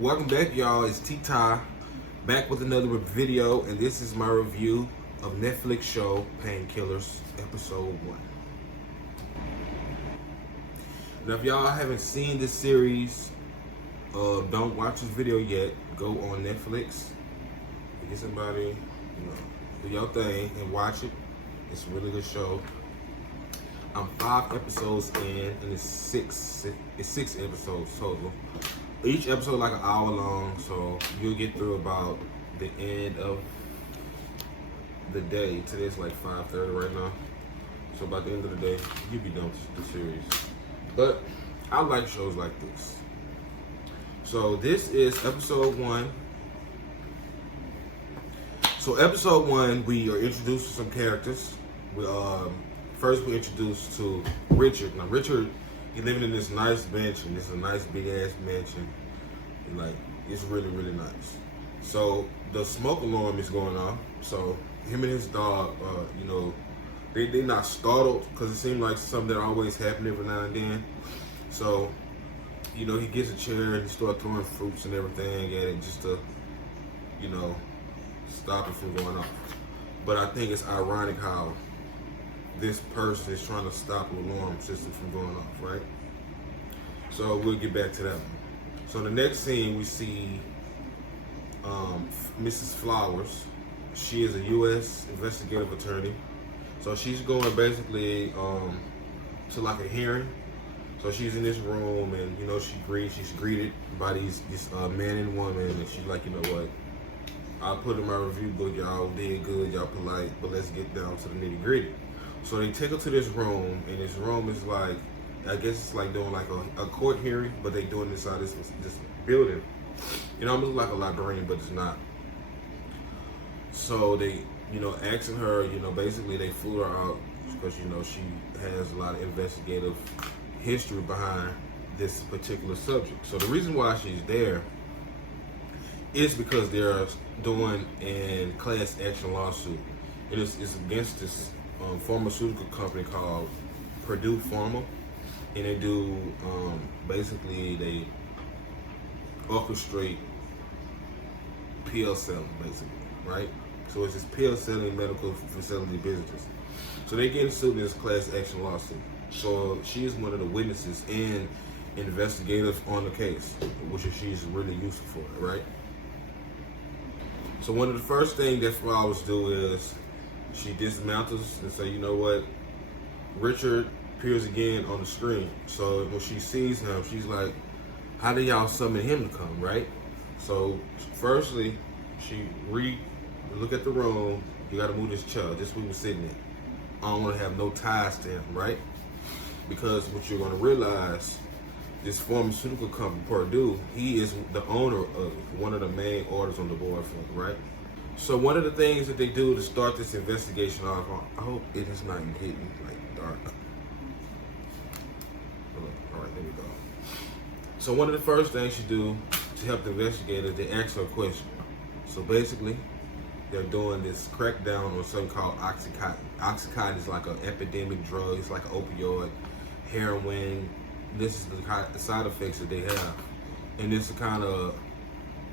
Welcome back, y'all. It's T-Ty back with another video, and this is my review of Netflix show Painkillers episode 1. Now, if y'all haven't seen this series, don't watch this video yet. Go on Netflix, get somebody, do your thing and watch it. It's a really good show. I'm 5 episodes in, and it's six episodes total. Each episode like an hour long, so you'll get through about the end of the day. Today's like 5:30 right now, so by the end of the day, you'll be done with the series. But I like shows like this. So this is episode 1. So episode 1, we are introduced to some characters. First we're introduced to Richard. Now Richard, he living in this nice mansion. This is a nice big ass mansion. Like, it's really, really nice. So the smoke alarm is going off. So him and his dog, they not startled because it seemed like something that always happened every now and then. So, he gets a chair and he starts throwing fruits and everything at it just to, stop it from going off. But I think it's ironic how this person is trying to stop the alarm system from going off, right? So we'll get back to that one. So in the next scene, we see Mrs. Flowers. She is a U.S. investigative attorney. So she's going basically to like a hearing. So she's in this room, and she's greeted by these man and woman, and she's like, you know what? I put in my review book, y'all did good, y'all polite, but let's get down to the nitty gritty. So they take her to this room, and this room is like, I guess it's like doing like a court hearing, but they doing this inside this building. Almost like a librarian, but it's not. So they, asking her, basically they flew her out because, she has a lot of investigative history behind this particular subject. So the reason why she's there is because they're doing a class action lawsuit. It's against this pharmaceutical company called Purdue Pharma, and they do basically they orchestrate pill selling, basically, right? So it's this pill selling medical facility business. So they get sued in this class action lawsuit. So she is one of the witnesses and investigators on the case, which she's really useful for, right? So one of the first things that Flowers do is she dismantles and say, you know what? Richard appears again on the screen. So when she sees him, she's like, how do y'all summon him to come, right? So firstly, she look at the room. You got to move this chair. This we were sitting in. I don't want to have no ties to him, right? Because what you're going to realize, this pharmaceutical company, Purdue, he is the owner of one of the main orders on the board for it, right? So one of the things that they do to start this investigation off, I hope it is not getting like dark. All right, there we go. So one of the first things you do to help the investigators, they ask her a question. So basically, they're doing this crackdown on something called Oxycontin. Oxycontin is like an epidemic drug. It's like an opioid, heroin. This is the side effects that they have. And it's the kind of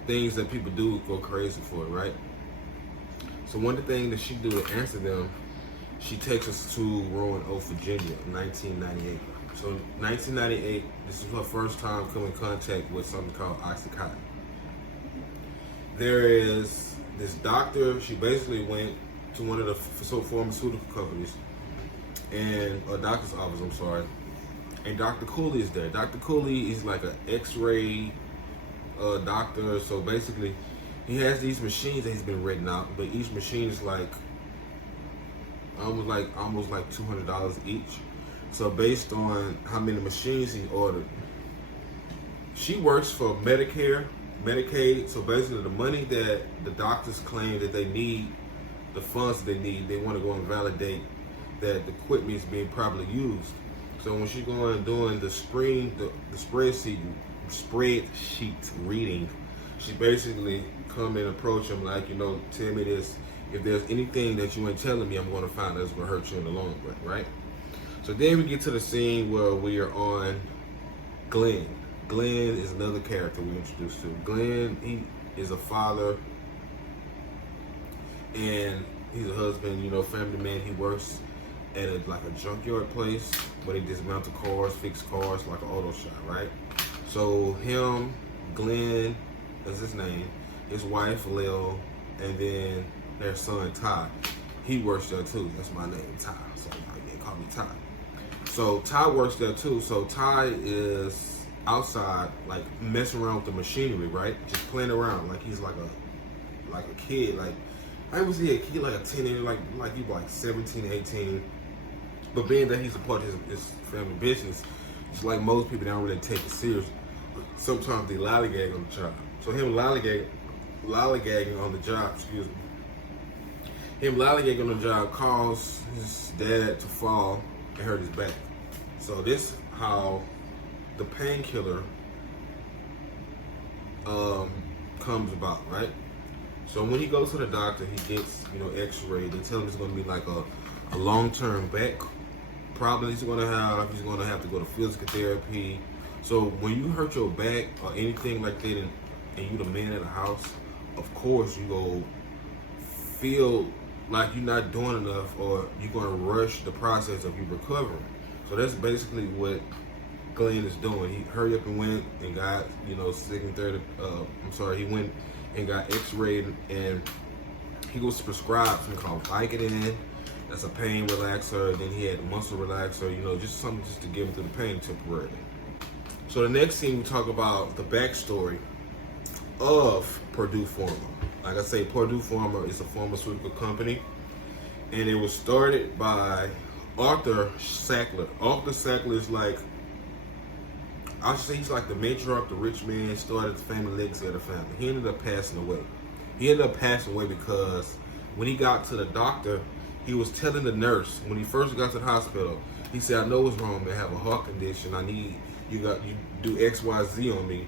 things that people do go crazy for, right? So one of the things that she do to answer them, she takes us to Roanoke, Virginia in 1998. So in 1998, this is her first time coming in contact with something called Oxycontin. There is this doctor, she basically went to one of the pharmaceutical companies, and a doctor's office, I'm sorry, and Dr. Cooley is there. Dr. Cooley is like an x-ray doctor, so basically he has these machines that he's been written out, but each machine is like almost like $200 each. So based on how many machines he ordered, she works for Medicare, Medicaid. So basically the money that the doctors claim that they need, the funds they need, they want to go and validate that the equipment is being properly used. So when she going doing the spreadsheet reading, she basically come and approach him like, tell me this. If there's anything that you ain't telling me, I'm going to find out that's going to hurt you in the long run, right? So then we get to the scene where we are on Glenn. Glenn is another character we introduced to. Glenn, he is a father and he's a husband, family man. He works at a junkyard place where they dismantle cars, fix cars, like an auto shop, right? So him, Glenn, that's his name, his wife, Lil, and then their son, Ty. He works there too. That's my name, Ty. So they call me Ty. So Ty works there too. So Ty is outside, like messing around with the machinery, right? Just playing around, like he's like a kid. Like I was a kid, like a teenager, like he was like 17, 18. But being that he's a part of his family business, it's like most people don't really take it serious. Sometimes they lollygag on the job. So him lollygagging on the job, him lollygagging on the job caused his dad to fall and hurt his back. So this how the Painkiller comes about, right? So when he goes to the doctor, he gets, x-ray. They tell him it's going to be like a long-term back problem he's going to have. He's going to have to go to physical therapy. So when you hurt your back or anything like that and you the man in the house, of course you go feel like you're not doing enough or you're going to rush the process of you recovering. So that's basically what Glenn is doing. He hurried up and went and got, second, third, he went and got x-rayed and he was prescribed something called Vicodin. That's a pain relaxer. Then he had a muscle relaxer, just something just to give him to the pain temporarily. So the next thing we talk about the backstory of Purdue Pharma. Like I say, Purdue Pharma is a pharmaceutical company, and it was started by Arthur Sackler. Arthur Sackler is I should say he's like the matriarch, the rich man, started the family legacy of the family. He ended up passing away. He ended up passing away because when he got to the doctor, he was telling the nurse, when he first got to the hospital, he said, I know what's wrong, man. I have a heart condition. I need you do X, Y, Z on me.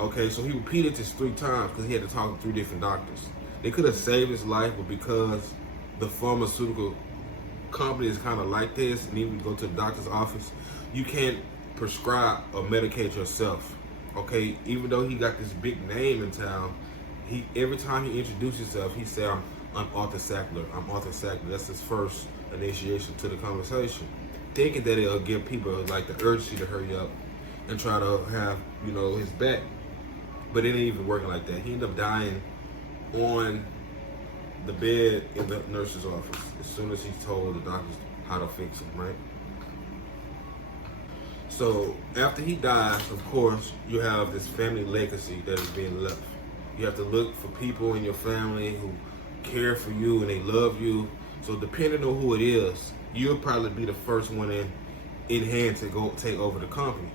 Okay, so he repeated this 3 times because he had to talk to 3 different doctors. They could have saved his life, but because the pharmaceutical company is kind of like this, and even go to the doctor's office, you can't prescribe or medicate yourself. Okay, even though he got this big name in town, every time he introduced himself, he said, I'm Arthur Sackler. I'm Arthur Sackler. That's his first initiation to the conversation, thinking that it'll give people like the urgency to hurry up and try to have his back. But it ain't even working like that. He ended up dying on the bed in the nurse's office as soon as he told the doctors how to fix him, right? So after he dies, of course, you have this family legacy that is being left. You have to look for people in your family who care for you and they love you. So depending on who it is, you'll probably be the first one in hand to go take over the company.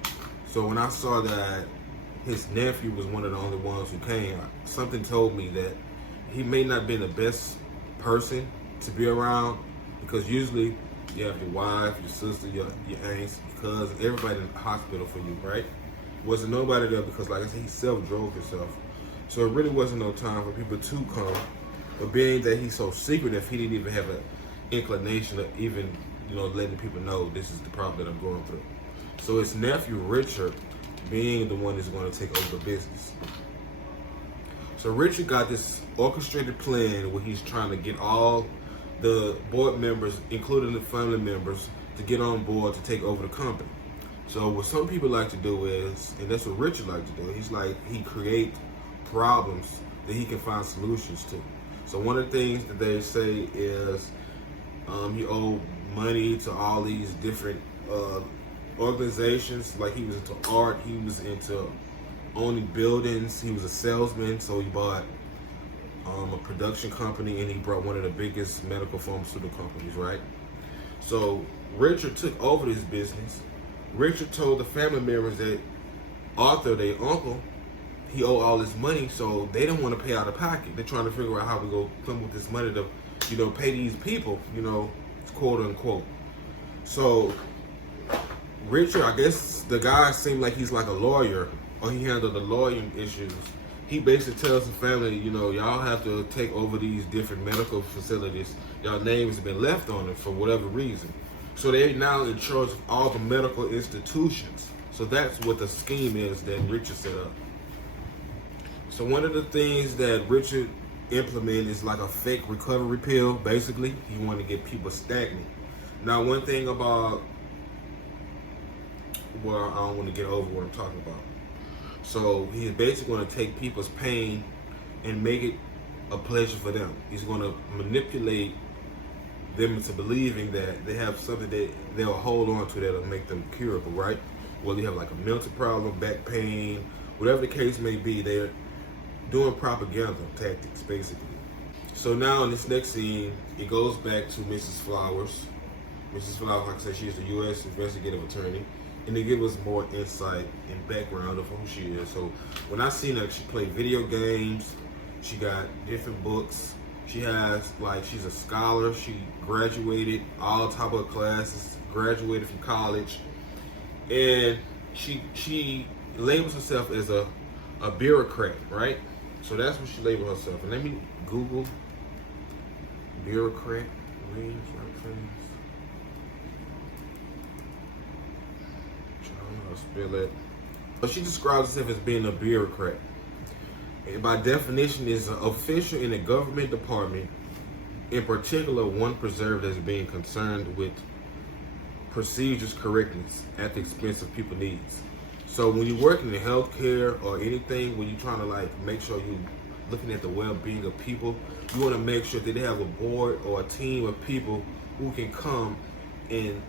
So when I saw that his nephew was one of the only ones who came, something told me that he may not be the best person to be around, because usually you have your wife, your sister, your aunts, your cousin, everybody in the hospital for you, right? Wasn't nobody there because, like I said, he self-drove himself. So it really wasn't no time for people to come. But being that he's so secretive, he didn't even have an inclination of even, letting people know this is the problem that I'm going through. So his nephew, Richard, being the one that's going to take over the business. So Richard got this orchestrated plan where he's trying to get all the board members, including the family members, to get on board to take over the company. So what some people like to do is, and that's what Richard likes to do, he creates problems that he can find solutions to. So one of the things that they say is he owed money to all these different organizations. Like he was into art, he was into owning buildings, he was a salesman, so he bought a production company and he brought one of the biggest medical pharmaceutical companies, right? So Richard took over this business. Richard told the family members that Arthur, their uncle, he owed all this money, so they don't want to pay out of pocket. They're trying to figure out how we go come with this money to, pay these people, quote unquote. So Richard, I guess the guy seemed like he's like a lawyer, or he handled the lawyering issues. He basically tells the family, y'all have to take over these different medical facilities. Y'all names have been left on it for whatever reason. So they're now in charge of all the medical institutions. So that's what the scheme is that Richard set up. So one of the things that Richard implemented is like a fake recovery pill. Basically, he wanted to get people stagnant. Now, one thing about, well, I don't want to get over what I'm talking about. So he's basically going to take people's pain and make it a pleasure for them. He's going to manipulate them into believing that they have something that they'll hold on to that'll make them curable, right? Whether you have like a mental problem, back pain, whatever the case may be, they're doing propaganda tactics, basically. So now in this next scene, it goes back to Mrs. Flowers. Mrs. Flowers, like I said, she's the U.S. investigative attorney, and they give us more insight and background of who she is. So when I seen her, she played video games, she got different books, she has, like, she's a scholar, she graduated all top of her classes, graduated from college, and she labels herself as a bureaucrat, right? So that's what she labeled herself. And let me Google bureaucrat. Spell it. But she describes herself as being a bureaucrat. And by definition is an official in a government department, in particular one preserved as being concerned with procedures correctness at the expense of people's needs. So when you're working in healthcare or anything, when you're trying to like make sure you're looking at the well-being of people, you want to make sure that they have a board or a team of people who can come and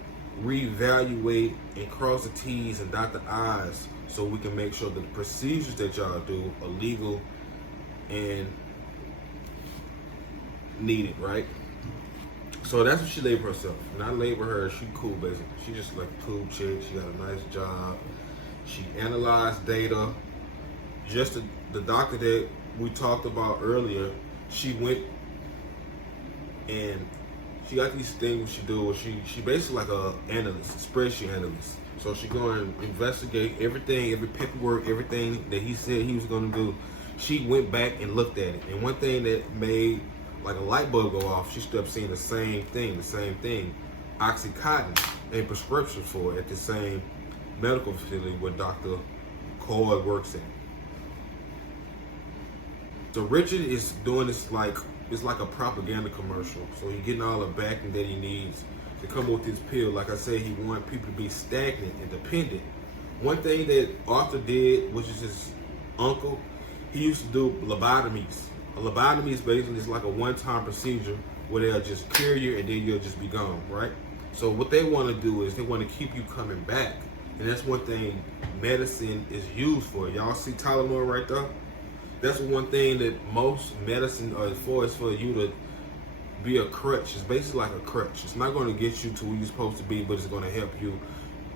reevaluate and cross the T's and dot the I's, so we can make sure that the procedures that y'all do are legal and needed, right? So that's what she labeled herself. And I label her, she cool basically. She just like a cool chick, she got a nice job. She analyzed data. Just the doctor that we talked about earlier, she went and she got these things she do. She basically like a analyst, spreadsheet analyst. So she go and investigate everything, every paperwork, everything that he said he was gonna do. She went back and looked at it. And one thing that made like a light bulb go off, she started seeing the same thing, Oxycontin and prescription for it at the same medical facility where Dr. Coy works at. So Richard is doing this like, it's like a propaganda commercial. So he's getting all the backing that he needs to come up with this pill. Like I said, he wanted people to be stagnant and dependent. One thing that Arthur did, which is his uncle, he used to do lobotomies. A lobotomy is basically like a one-time procedure where they'll just cure you and then you'll just be gone, right? So what they want to do is they want to keep you coming back. And that's one thing medicine is used for. Y'all see Tylenol right there? That's one thing that most medicine are for, is for you to be a crutch. It's basically like a crutch. It's not going to get you to where you're supposed to be, but it's going to help you,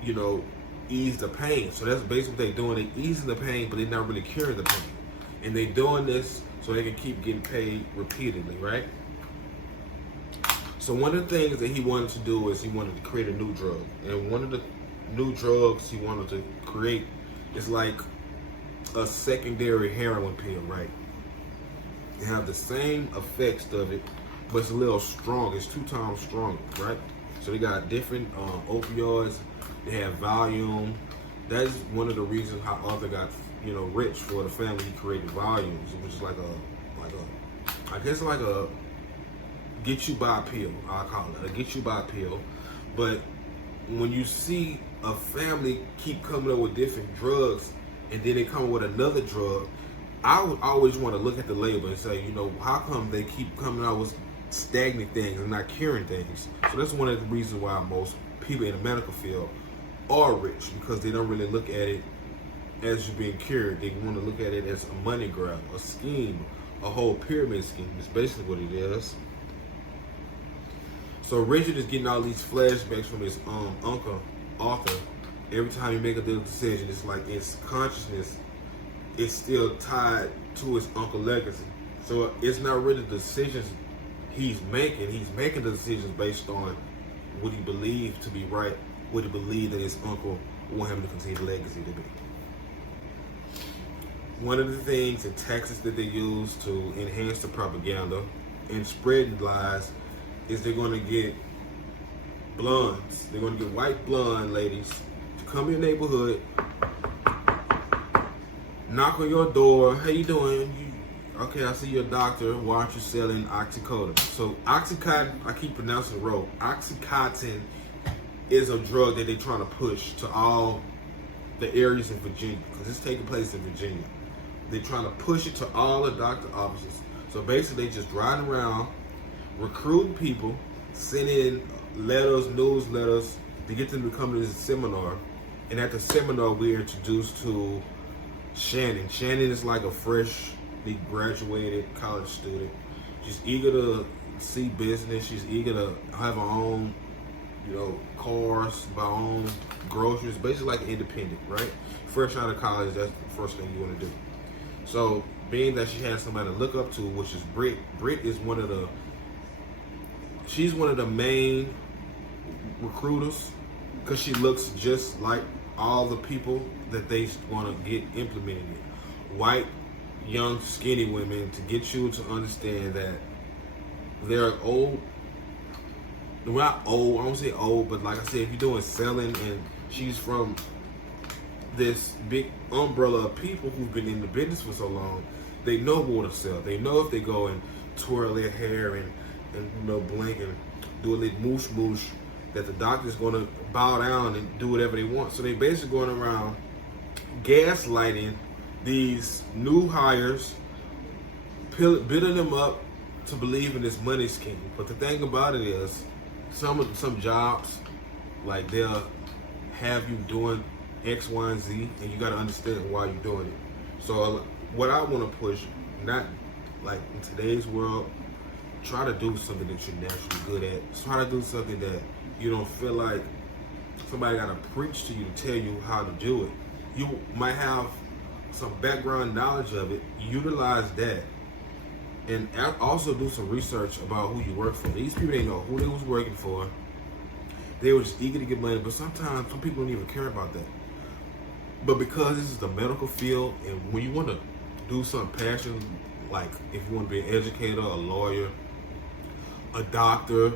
you know, ease the pain. So that's basically what they're doing. They're easing the pain, but they're not really curing the pain. And they're doing this so they can keep getting paid repeatedly, right? So one of the things that he wanted to do is he wanted to create a new drug. And one of the new drugs he wanted to create is like a secondary heroin pill, right? They have the same effects of it, but it's a little strong. It's 2 times stronger, right? So they got different opioids. They have Valium. That's one of the reasons how Arthur got, you know, rich for the family. He created volumes, which is like a, I guess like a get you by pill. I call it a get you by pill. But when you see a family keep coming up with different drugs, and then they come up with another drug, I would always want to look at the label and say, you know, how come they keep coming out with stagnant things and not curing things? So that's one of the reasons why most people in the medical field are rich, because they don't really look at it as you being cured. They want to look at it as a money grab, a scheme, a whole pyramid scheme. It's basically what it is. So Richard is getting all these flashbacks from his uncle, Arthur. Every time he make a decision, it's like his consciousness is still tied to his uncle's legacy. So it's not really the decisions he's making. He's making the decisions based on what he believed to be right, what he believed that his uncle want him to continue the legacy to be. One of the things and tactics that they use to enhance the propaganda and spread lies is they're going to get blondes. They're going to get white blonde ladies to come in your neighborhood knock on your door. How you doing? Okay, I see you're a doctor. Why aren't you selling Oxycodone? So Oxycontin, I keep pronouncing it wrong. Oxycontin is a drug that they're trying to push to all the areas in Virginia because it's taking place in Virginia. They're trying to push it to all the doctor offices. So basically, they just riding around, recruiting people, sending letters, newsletters to get them to come to this seminar. And at the seminar, we're introduced to Shannon. Shannon is like a freshly graduated college student. She's eager to see business. She's eager to have her own, cars, buy her own groceries. Basically like an independent, right? Fresh out of college, that's the first thing you want to do. So, being that she has somebody to look up to, which is Britt. Britt is she's one of the main recruiters because she looks just like all the people that they want to get implemented in. White, young, skinny women to get you to understand that they're old. They're not old, I don't say old, but like I said, if you're doing selling and she's from this big umbrella of people who've been in the business for so long, they know what to sell. They know if they go and twirl their hair and blink and do a little moosh moosh, that the doctor's going to bow down and do whatever they want. So they basically going around gaslighting these new hires, building them up to believe in this money scheme. But the thing about it is, some jobs, like they'll have you doing X, Y, and Z, and you got to understand why you're doing it. So what I want to push, not like in today's world, try to do something that you're naturally good at. Try to do something that you don't feel like somebody got to preach to you to tell you how to do it. You might have some background knowledge of it. Utilize that. And also do some research about who you work for. These people didn't know who they was working for. They were just eager to get money, but sometimes some people don't even care about that. But because this is the medical field, and when you want to do something passionate, like if you want to be an educator, a lawyer, a doctor,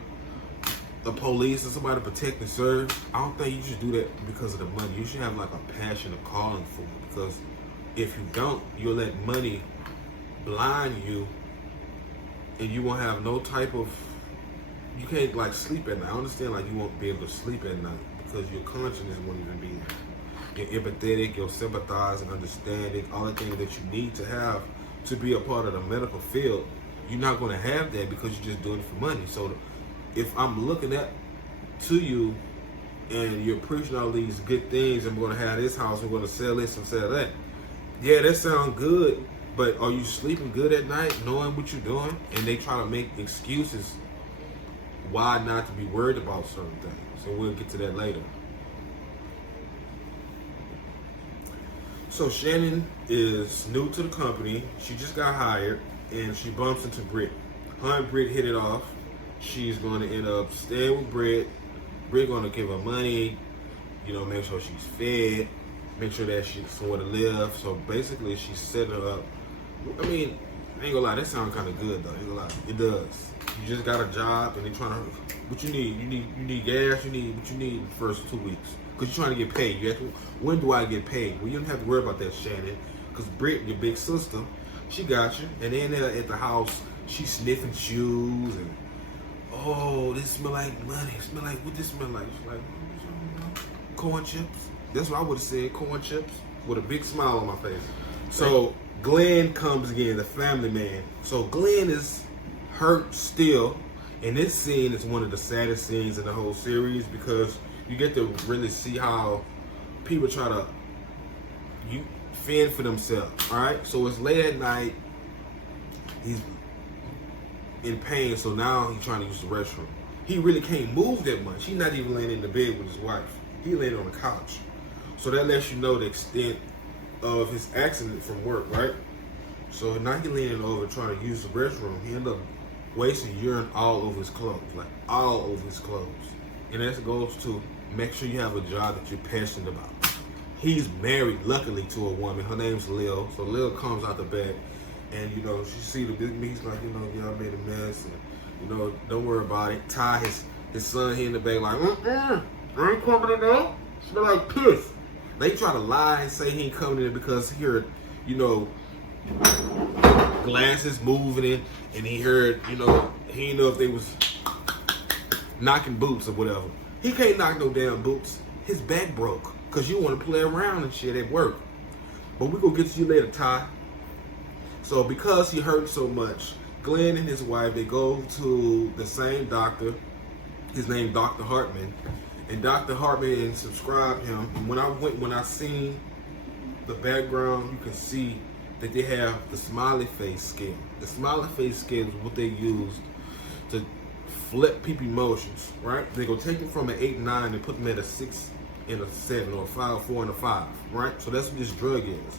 a police, or somebody to protect and serve, I don't think you should do that because of the money. You should have like a passion, a calling for it. Because if you don't, you'll let money blind you, and you won't have no type of, you can't like sleep at night. I understand like you won't be able to sleep at night because your consciousness won't even be there. You're empathetic, you're sympathizing, understanding, all the things that you need to have to be a part of the medical field. You're not going to have that because you're just doing it for money. So if I'm looking at to you and you're preaching all these good things, and we're going to have this house, we're going to sell this and sell that. Yeah, that sounds good, but are you sleeping good at night knowing what you're doing? And they try to make excuses why not to be worried about certain things. So we'll get to that later. So Shannon is new to the company. She just got hired, and she bumps into Britt. Her and Britt hit it off. She's going to end up staying with Britt. Britt going to give her money, make sure she's fed, make sure that she's somewhere to live. So basically, she's setting her up. I mean, I ain't gonna lie, that sounds kind of good though. Ain't gonna lie, it does. You just got a job, and they're trying to. What you need? You need gas. You need what you need in the first 2 weeks. Because you're trying to get paid. You ask, when do I get paid? Well, you don't have to worry about that, Shannon. Because Britt, your big sister, she got you. And then at the house, she's sniffing shoes. And, oh, this smell like money. Smell like, what this smell like? She's like, corn chips. That's what I would have said, corn chips. With a big smile on my face. So Glenn comes again, the family man. So Glenn is hurt still. And this scene is one of the saddest scenes in the whole series because you get to really see how people try to fend for themselves, all right? So it's late at night. He's in pain, so now he's trying to use the restroom. He really can't move that much. He's not even laying in the bed with his wife. He laying on the couch. So that lets you know the extent of his accident from work, right? So now he's leaning over trying to use the restroom. He ended up wasting urine all over his clothes, like all over his clothes. And that goes to make sure you have a job that you're passionate about. He's married, luckily, to a woman. Her name's Lil. So Lil comes out the bed, and she see the big meat. He's like, y'all made a mess, and don't worry about it. Ty, his son, here in the bed, like, I ain't coming in there. Smell like piss. They try to lie and say he ain't coming in because he heard you know, glasses moving and he heard, you know, he didn't know if they was knocking boots or whatever. He can't knock no damn boots. His back broke because you want to play around and shit at work. But we gonna get to you later, Ty. So because he hurt so much, Glenn and his wife, they go to the same doctor. His name Dr. Hartman. And Dr. Hartman subscribed him. And when I seen the background, you can see that they have the smiley face scale. The smiley face scale is what they use to flip people emotions, right? They go take it from an 8, 9 and put them at a 6 and a 7 or a 5, 4 and a 5, right? So that's what this drug is.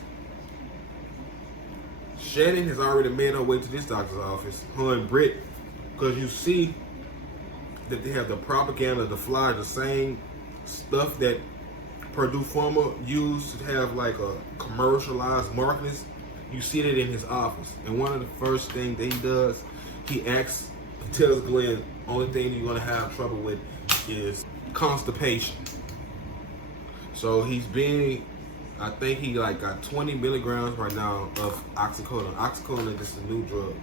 Shannon has already made her way to this doctor's office, her and Britt, because you see that they have the propaganda, the flyer, the same stuff that Purdue Pharma used to have like a commercialized marketing. You see that in his office. And one of the first things that he does, he tells Glenn, only thing you're gonna have trouble with is constipation. So he's being, I think he like got 20 milligrams right now of oxycodone. Oxycodone is just a new drug.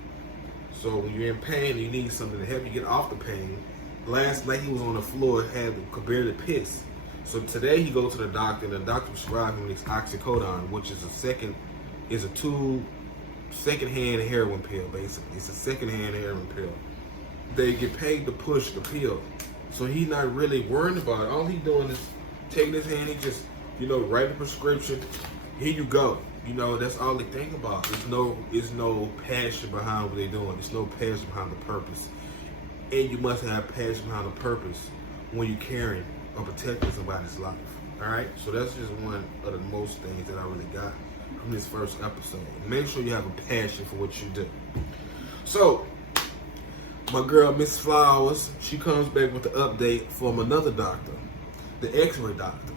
So when you're in pain and you need something to help you get off the pain, last night he was on the floor, could barely piss. So today he goes to the doctor and the doctor prescribed him this oxycodone, which is a second-hand heroin pill, basically. It's a second-hand heroin pill. They get paid to push the pill. So he's not really worried about it. All he's doing is taking his hand, he just, you know, write a prescription. Here you go. You know, that's all they think about. There's no passion behind what they're doing. There's no passion behind the purpose. And you must have passion behind the purpose when you're caring or protecting somebody's life. All right? So that's just one of the most things that I really got from this first episode. Make sure you have a passion for what you do. So, my girl, Miss Flowers, she comes back with the update from another doctor, the X-ray doctor.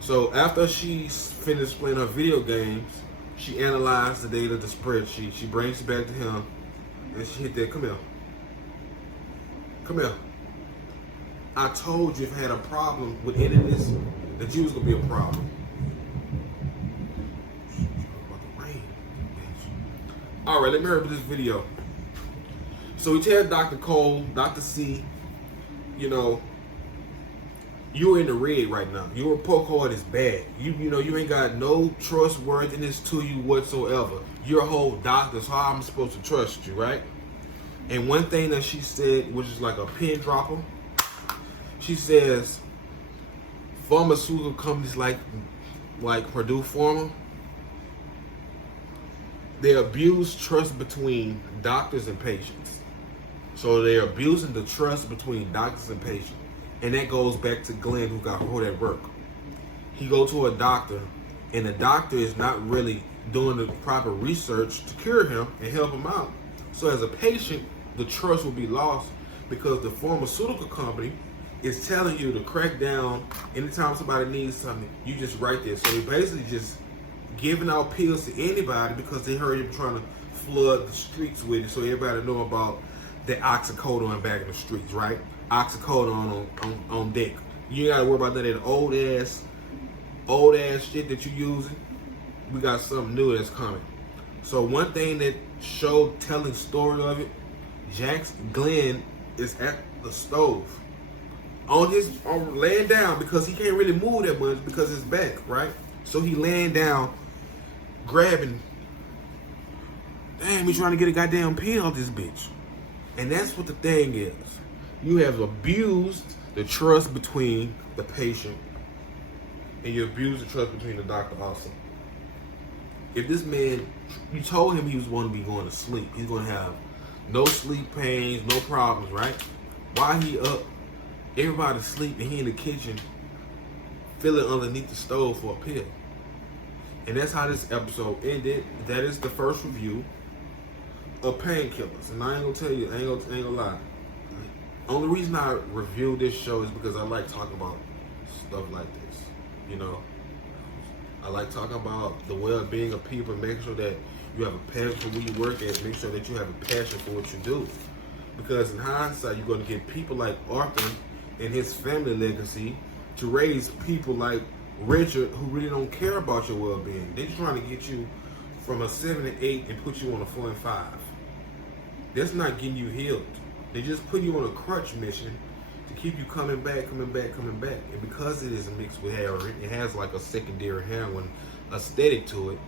So after she finished playing her video games, she analyzed the data, the spreadsheet. She brings it back to him, and she hit that, come here. Come here. I told you if I had a problem with any of this, that you was going to be a problem. All right, let me hurry up with this video. So we tell Dr. Cole, Dr. C, you know, you're in the red right now. Your report card is bad. You know, you ain't got no trustworthiness to you whatsoever. You're a whole doctor, so how I'm supposed to trust you, right? And one thing that she said, which is like a pin dropper, she says pharmaceutical companies like Purdue Pharma, they abuse trust between doctors and patients. So they're abusing the trust between doctors and patients. And that goes back to Glenn, who got hurt at work. He go to a doctor, and the doctor is not really doing the proper research to cure him and help him out. So as a patient, the trust will be lost because the pharmaceutical company is telling you to crack down anytime somebody needs something. You just write this. So they basically just giving out pills to anybody because they heard you trying to flood the streets with it, so everybody know about the oxycodone back in the streets, right? Oxycodone on deck. You ain't gotta worry about that old ass shit that you using. We got something new that's coming. So one thing that showed telling story of it, Glenn is at the stove on laying down because he can't really move that much because his back, right? So he laying down, grabbing. Damn, he's trying to get a goddamn pill off this bitch. And that's what the thing is. You have abused the trust between the patient, and you abuse the trust between the doctor also. If this man, you told him he was going to be going to sleep. He's going to have no sleep pains, no problems, right? While he up, everybody's asleep, and he in the kitchen feeling underneath the stove for a pill. And that's how this episode ended. That is the first review of Painkillers. And I ain't gonna tell you, I ain't gonna lie. Only reason I review this show is because I like talking about stuff like this. You know, I like talking about the well-being of people, making sure that you have a passion for where you work at, make sure that you have a passion for what you do. Because in hindsight, you're gonna get people like Arthur and his family legacy to raise people like Richard who really don't care about your well-being. They're just trying to get you from a 7 and 8 and put you on a 4 and 5. That's not getting you healed. They just put you on a crutch mission to keep you coming back. And because it is mixed with heroin, it has like a secondary heroin aesthetic to it,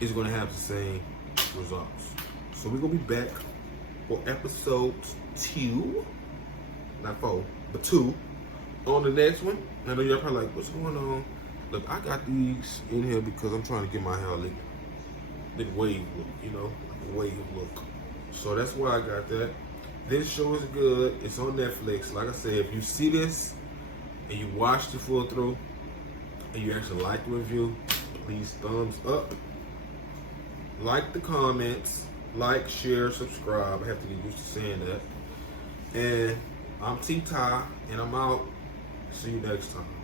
it's gonna have the same results. So we're gonna be back for episode 2, not 4, but 2, on the next one. I know y'all probably like, what's going on? Look, I got these in here because I'm trying to get my hair like wave look, you know, like a wave look. So that's why I got that. This show is good. It's on Netflix. Like I said, if you see this and you watched it full through and you actually like the review, please thumbs up. Like the comments. Like, share, subscribe. I have to get used to saying that. And I'm T-Ty, and I'm out. See you next time.